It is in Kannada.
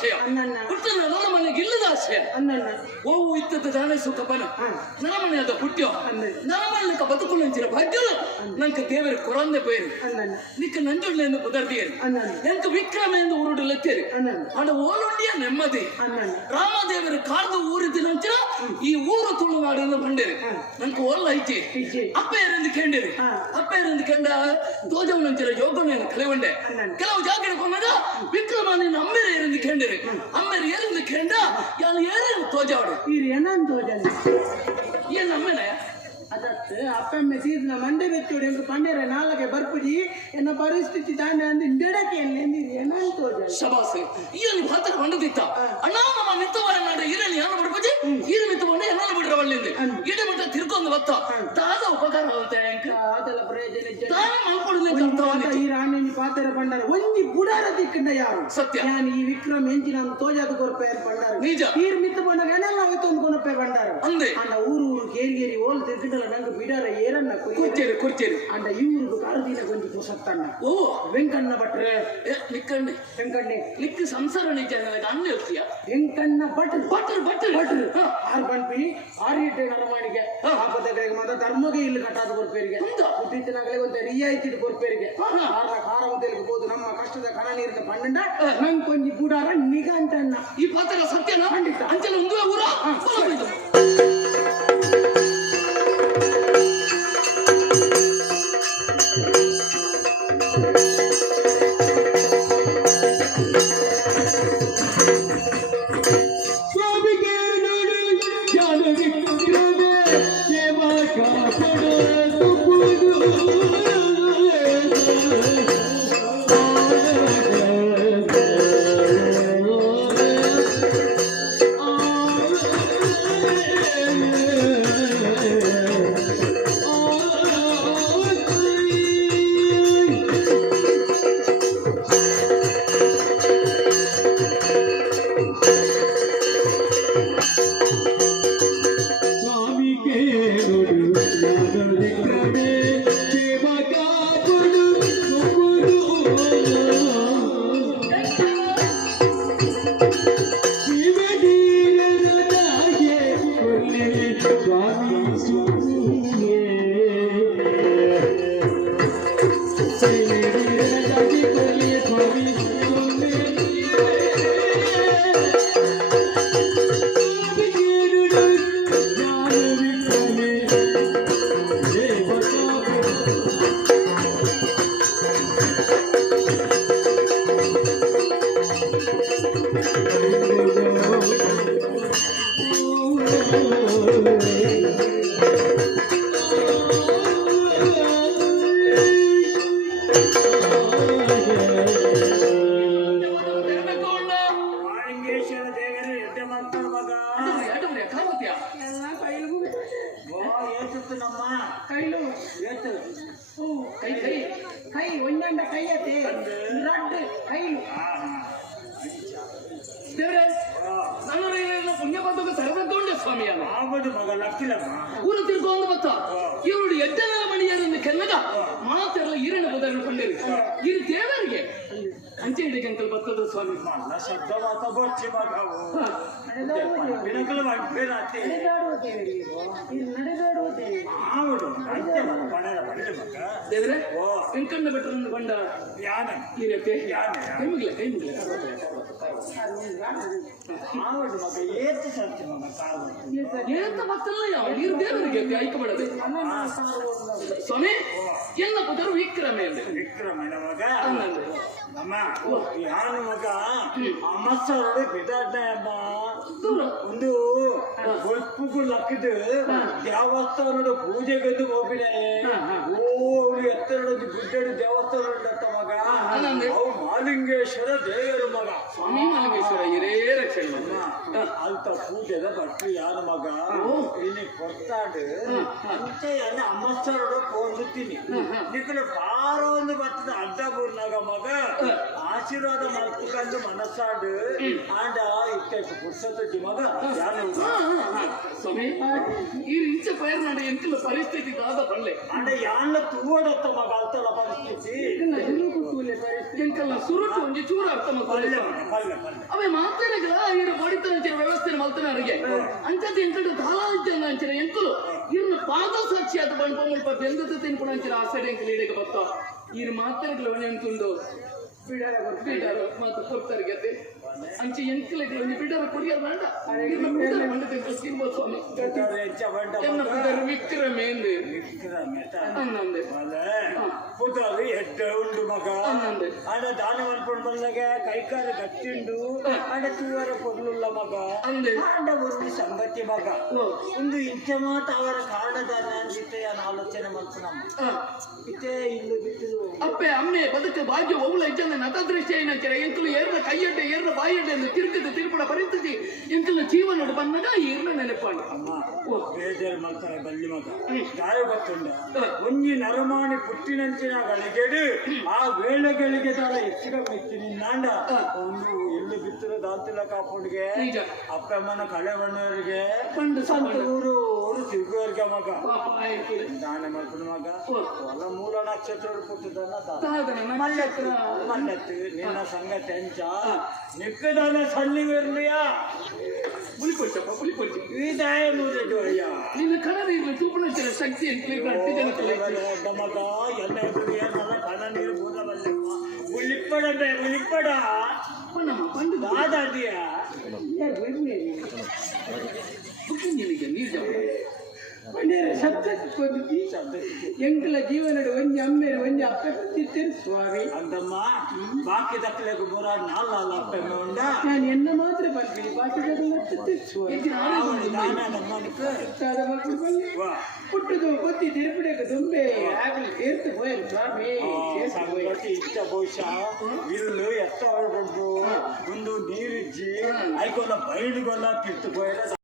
ಆಶಯ ಹುಟ್ಟಿದ ನನ್ನ ಮನೆಗೆ ಇಲ್ಲದ ಆಶಯ ಓವು ಇತ್ತದ ದಾನೆ ಸುಖಪನ ನನ್ನ ಮನೆಯಾದ ಹುಟ್ಟ್ಯೋ ನನ್ನ ಮನೆಯಕ ಬದುಕುಲಂಚಿನ ಭಾಗ್ಯಲು ನಂಗೆ ದೇವರ ಕೊರಂದೆ ಪೇರು ನಿಕ್ಕ ನಂಜುಳ್ಳೆ ಎಂದು ಕುದರ್ದಿಯರು ಎಂಕ ವಿಕ್ರಮ ಎಂದು ಊರುಡು ಲೆತ್ತೇರಿ ಅಡ ಓಲುಂಡಿಯ ನೆಮ್ಮದಿ ರಾಮದೇವರ ಕಾರ್ದು ಊರಿದ್ದು ನಂಚಿನ ಈ ಊರು ತುಳುನಾಡಿನ ಬಂಡೇರಿ ನಂಗೆ ಓಲ್ಲ ಐತಿ ಅಪ್ಪೆಯರೆಂದು ಕೇಂಡಿರಿ ಅಪ್ಪೆಯರೆಂದು ಕೆಂಡ ತೋಜವು ನಂಚಿನ ಯೋಗನೇನು ಕಲೆವಂಡೆ ಕೆಲವು ಜಾಗ ಕೊಂಡಾಗ ವಿಕ್ರಮನ ಅಮ್ಮೇರಿ ಏರೆಂದು ಕೇಂಡಿರಿ ಅಮ್ಮೇರಿ ಏರೆಂದು ಕೇಂಡ ಯಾರು ಏರೇನು ತೋಜಾವಡು ಏನು ಅಮ್ಮೇನೆ ಅದಕ್ಕೆ ಅಪ್ಪಮ್ಮೆ ಸೀದನ ಮಂಡೆ ಬೆಚ್ಚೋಡಿ ಎಂದು ಪಂಡೇರ ನಾಲ್ಕೆ ಬರ್ಪುಜಿ ಎನ್ನ ಪರಿಸ್ಥಿತಿ ತಾನೆ ಅಂದು ಇಂಡೆಡಕ್ಕೆ ಎಲ್ಲಿಂದಿರಿ ಏನಂತ ಶಬಾಸ್ ಏನು ಭಾತಕ ಬಂಡದಿತ್ತ ಅಣ್ಣ ನಮ್ಮ ಮಿತ್ತವರ ನಾಡ ಇರಲಿ ಯಾರು ಬಿಡ್ಬಜಿ ಇದು ಮಿತ್ತವನ್ನ ಎಲ್ಲ ಬಿಡ್ರ ಒಳ್ಳೆಂದು ಇಡ ಮಟ್ಟ ತಿರ್ಕೊಂಡು ಬತ್ತ ತಾದ ಉಪಕಾರ ಆಗುತ್ತೆ ಅದೆಲ್ಲ ಪ್ರಯೋಜನ ತಾನೇ ಮಾಡ್ಕೊಡುದು ಈ ರಾಣಿ ಪಾತ್ರ ಬಂಡಾರ ಒಂಜಿ ಬುಡಾರ ದಿಕ್ಕಂಡ ಯಾರು ಸತ್ಯ ನಾನು ಈ ವಿಕ್ರಮ್ ಎಂಚಿ ನಾನು ತೋಜಾದ ಕೊರಪೆ ಬಂಡಾರ ನಿಜ ಈರ್ ಮಿತ್ತ ಬಂದಾಗ ಏನೆಲ್ಲ ಹೋಯ್ತು ಒಂದು ಕೊನಪೆ ಬಂಡಾರ ಅಂದೆ ಅಂಡ ಊರು ಕೇರಿ ಓಲ್ ತಿರ್ಗಿಡ ನಂಗೆ ಬಿಡಾರ ಏರನ್ನ ಕುರ್ಚೇರಿ ಅಂಡ ಇವ್ರಿಗೆ ಕಾರದಿನ ಕೊಂಚ ಪುಸತ್ತಣ್ಣ ಓ ವೆಂಕಣ್ಣ ಭಟ್ರೆ ನಿಕ್ಕಣ್ಣೆ ವೆಂಕಣ್ಣೆ ಲಿಕ್ಕ ಸಂಸಾರ ನಿಜ ನನಗೆ ಅಣ್ಣ ಇರ್ತೀಯ ವೆಂಕಣ್ಣ ಭಟ್ರು ಭಟ್ರು ಆರು ಬನ್ಪಿ ಆರಿಟ್ಟೆ ನರಮಾಣಿಗೆ ಆಪದಗಳಿಗೆ ಮಾತ್ರ ಧರ್ಮಗೆ ಇಲ್ಲಿ ಕಟ್ಟಾದ ಕೊರ್ಪೇರಿಗೆ ಇತ್ತೀಚಿನಾಗಲೇ ಒಂದು ರಿಯಾಯಿತಿ ಕೊರ್ಪೇರಿಗೆ ಖಾರ ಉದ್ದೇಲಿಗೆ ಹೋದು ನಮ್ಮ ಕಷ್ಟದ ಕಣ ನೀರಿನ ಪಣ್ಣಂಡ ನಂಗೆ ಕೊಂಚಿ ಬುಡಾರ ನಿಘಂಟಣ್ಣ ಈ ಪಾತ್ರ ಸತ್ಯನ ಖಂಡಿತ ಅಂಚಲ ಒಂದು ಊರ ಕೈ ಒಂದಂಡ ಕೈ ಅತೆ ರಡ್ ಕೈ ದೇವರೇ ನನ್ನ ಪುಣ್ಯ ಬಂದಾಗ ಸರದೊಂಡೆ ಸ್ವಾಮಿ ಆಗೋದು ಮಗ ಲಕ್ಕಿಲ್ಲಮ್ಮ ಊರು ತಿರ್ಕೊಂಡು ಬತ್ತ ಇವರು ಎಡ್ಡನ ಮಣಿಯರನ್ನು ಕೆನ್ನಗ ಮಾತೆಲ್ಲ ಈರಿನ ಬದಲು ಕೊಂಡೇರಿ ಇದು ದೇವರಿಗೆ ಅಂಚೆ ಹಿಡಿಗೆ ಅಂಕಲ್ ಬರ್ತದ ಸ್ವಾಮಿ ಮಲ್ಲ ಶಬ್ದ ಮಾತ ಬಚ್ಚಿ ಮಗವು ಬಿನಕಲು ಬೇರಾತೆ ಆವಡು ಅಂಚೆ ಮಗ ಪಣದ ಬಂಡೆ ಮಗ ದೇವರೇ ವೆಂಕಣ್ಣ ಭಟ್ರನ್ನು ಬಂಡ ಯಾನ ಈರಕ್ಕೆ ಯಾನೆ ಕೈ ಮುಗಿಲೆ ಆವಡು ಮಗ ಏತು ಸರ್ತಿ ಮಗ ಕಾರು ಏತ ಮತ್ತಲ್ಲ ಯಾವ ನೀರು ದೇವರಿಗೆ ಐಕ ಮಾಡದೆ ಸ್ವಾಮಿ ಎಲ್ಲ ಪದರು ವಿಕ್ರಮೆ ವಿಕ್ರಮನ ಮಗ ಅಮ್ಮ ಯಾನು ಮಗ ಅಮ್ಮಸರು ಬಿದಾಡ್ನೆ ಅಮ್ಮ ಒಂದು ಗೊಪ್ಪುಗೂ ಲಕ್ಕಿದು ದೇವಸ್ಥಾನದ ಪೂಜೆಗೆಂದು ಹೋಗಿಡೆ ಓ ಅವಳು ಎತ್ತರದ್ದು ಗುಡ್ಡಡು ದೇವಸ್ಥಾನ ಉಂಟತ್ತ ಮಗ ಅವು ಮಾಲಿಂಗೇಶ್ವರ ದೇವರು ಮಗ ಸ್ವಾಮಿ ಮಾಲಿಂಗೇಶ್ವರ ಹಿರೇ ರಕ್ಷಣೆ ಅಲ್ತ ಪೂಜೆದ ಭಟ್ರು ಯಾರು ಮಗ ಇಲ್ಲಿ ಕೊಡ್ತಾಡು ಅಂಚೆ ಎಲ್ಲ ಅಮ್ಮಸರು ಪೋಂದುತ್ತೀನಿ ನಿಕ್ಕಲು ಬಾರೋ ಒಂದು ಬರ್ತದ ಅಡ್ಡ ಬೂರ್ನಾಗ ಮಗ ಆಶೀರ್ವಾದ ಮಲ್ಕೊಂಡು ಮನಸ್ಸಾಡು ಆಂಡ ಇತ್ತೆ ಪುರ್ಸತ್ತು ಮಗ ಯಾರು ಸ್ವಾಮಿ ಈ ಇಂಚ ಪೈರ್ ನಾಡ ಎಂಕಲ ಪರಿಸ್ಥಿತಿ ದಾದ ಬಳ್ಳೆ ಆಂಡ ಯಾನ ತೂವಡತ್ತ ಮಗ ಅಲ್ತಲ್ಲ ಪರಿಸ್ಥಿತಿ ಎಂಕಲ್ಲ ಸುರುಟು ಒಂಜಿ ಚೂರು ಅರ್ಥ ಪಲ್ಯ ಮಾಡ್ಕೊಳ್ಳಿ ಪಲ್ಯ ಪಲ್ಯ ಅವೇ ಮಾತಾಡಗಳ ಈರ ಬಡಿತನ ವ್ಯವಸ್ಥೆ ಮಲ್ತನವರಿಗೆ ಅಂಚದ ಎಂಕಡು ದಾಲಾಂಚನ ಅಂಚಿನ ಎಂಕುಲು ಇರ್ನ ಪಾದ ಸಾಕ್ಷಿ ಆದ ಬಂಪ ಮುಲ್ಪ ಬೆಂದದ ತಿನ್ಕೊಂಡು ಅಂಚಿನ ಆಸೆಡ್ ಎಂಕಲು ಇಡೀಗ ಬತ್ತ ಈರು ಮಾತಾಡಗಳು ಎಂತುಂಡು ಬಿಡಾರ ಮಾತು ಕೊಡ್ತಾರೆ ಗದ್ದೆ ಅಂಚೆ ಎಂಕಲೆಗಳು ಒಂದು ಬಿಡಾರ ಕೊಡಿಯಾರ ಬೇಡ ತಿನ್ಬೋದು ಸ್ವಾಮಿ ಎನ್ನ ಪುದರ್ ವಿಕ್ರಮೇಂದು ಅನ್ನಂದೆ ಪುತರು ಎಡ್ಡ ಉಂಡು ಮಗ ಅನ್ನಂದೆ ಆಡ ದಾನ ಮಾಡ್ಕೊಂಡು ಬಂದಾಗ ಕೈಕಾರ ಗಟ್ಟಿಂಡು ಆಡ ತೂವರ ಕೊಡ್ಲುಲ್ಲ ಮಗ ಅಂದೆ ಆಡ ಒಂದು ಸಂಗತಿ ಮಗ ಒಂದು ಇಂಚ ಮಾತ ಅವರ ಕಾರಣದಾನ ಅಂಜಿತ್ತೆ ನಾನು ಆಲೋಚನೆ ಮಾಡ್ತಾನಮ್ಮ ಇತ್ತೆ ಇಲ್ಲು ಬಿಟ್ಟು ಅಪ್ಪೆ ಅಮ್ಮೆ ಬದುಕ ಭಾಗ್ಯ ಒವ್ಲ ಇಜ್ಜನ ನತದೃಷ್ಟಿ ಏನಂಚರ ಎಂಕಲು ಏರ್ನ ಕೈಯಡ್ಡೆ ಏರ್ನ ಬಾಯಡ್ಡೆ ಎಂದು ತಿರುಗದ ತಿರುಪಡ ಪರಿಸ್ಥಿತಿ ಎಂಕಲ್ನ ಜೀವನೋಡು ಬಂದಾಗ ಈರ್ನ ನೆನಪಾಡು ಅಮ್ಮ ಬೇಜಾರು ಮಾಡ್ತಾರೆ ಬಲ್ಲಿ ಮಗ ಗಾಯ ಗೊತ್ತುಂಡ ಒಂಜಿ ನರಮಾಣಿ ಪುಟ್ಟಿನಂಚಿನ ಗಳಿಗೆಡು ಆ ವೇಳೆಗಳಿಗೆ ತಾಳ ಹೆಚ್ಚಿಗ ಮೆಚ್ಚಿನಿಂದಾಂಡ ಒಂದು ಎಲ್ಲಿ ಬಿತ್ತಿರೋ ದಾಂತಿಲ ಕಾಪುಂಡಿಗೆ ನಿಜ ಅಪ್ಪಮ್ಮನ ಕಳೆ ಬಣ್ಣವರಿಗೆ ಕಂಡು ಊರು ಊರು ತಿರುಗುವರ್ಗ ಮಗ ಪಾಪ ಆಯ್ತು ದಾನ ಮಾಡ್ಕೊಂಡು ಮಗ ಹೊಲ ಮೂಲ ನಕ್ಷತ್ರ ಪುಟ್ಟದನ್ನ ತಾದನ ಮಲ್ಲತ್ತು ಮಲ್ಲತ್ತು ನಿನ್ನ ಸಂಘ ತೆಂಚ ನಿಕ್ಕದಾನ ಸಣ್ಣಿವೆರ್ಲಿಯಾ ಪುಲಿಪೊಚ್ಚಪ್ಪ ಪುಲಿಪೊಚ್ಚಿ ಈ ದಾಯ ಮೂರಡು ಅಯ್ಯ ನಿನ್ನ ಕಣದ ಇರ್ಲಿ ತೂಪಣಂಚಿನ ಶಕ್ತಿ ಅಟ್ಟಿ ಜನ ಮಗ ಎಲ್ಲ ಏನಲ್ಲ ಕಣ ನೀರು ಬೂದವಲ್ಲಮ್ಮ ಉಳಿಪಡ ಪಣ್ಣಮ್ಮ ಪಂಡು ದಾದಿಯ ನಿನಗೆ ನೀರು ಎಂಕಲ ಜೀವನಡು ಒಂಜಿ ಅಮ್ಮೇರು ಒಂಜಿ ಅಪ್ಪ ತಿತ್ತಿರು ಸ್ವಾಮಿ ಅಂದಮ್ಮ ಬಾಕಿ ದಕ್ಕಲೆಗೆ ಬುರ ನಾಲ್ ಅಪ್ಪಮ್ಮ ಉಂಡ ನಾನು ಎನ್ನ ಮಾತ್ರ ಬರ್ತೀನಿ ಬಾಕಿ ತಿತ್ತಿರು ಸ್ವಾಮಿ ನಮ್ಮನಿಗೆ ಮಕ್ಕಳು ಬಲ್ಲಿ ಪುಟ್ಟದು ಕೊತ್ತಿ ತಿರುಪಿಡಕ್ಕೆ ದುಂಬೆ ಆಗಲಿ ತೀರ್ತು ಹೋಯರು ಸ್ವಾಮಿ ಸಂಗತಿ ಇಷ್ಟ ಬಹುಶಃ ಇಲ್ಲು ಎತ್ತ ಹೊರಟು ಒಂದು ನೀರಿಜ್ಜಿ ಐಕೊಲ್ಲ ಬೈಡುಗೊಲ್ಲ ಕಿತ್ತು ಹೋಯ್ರ